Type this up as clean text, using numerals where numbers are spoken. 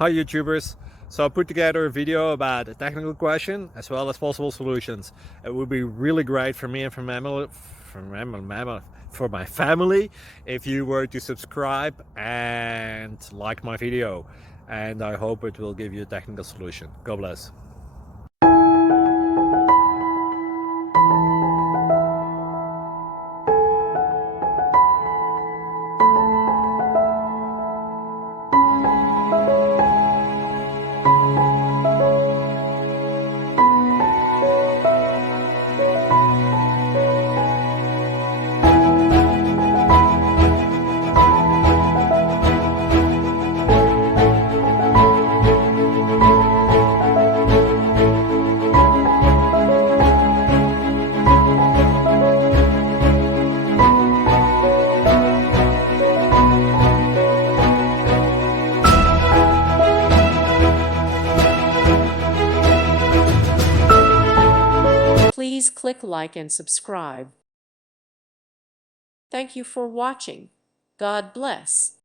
Hi YouTubers! So I put together a video about a technical question as well as possible solutions. It would be really great for me and for my family if you were to subscribe and like my video, and I hope it will give you a technical solution. God bless. Please click like and subscribe. Thank you for watching. God bless.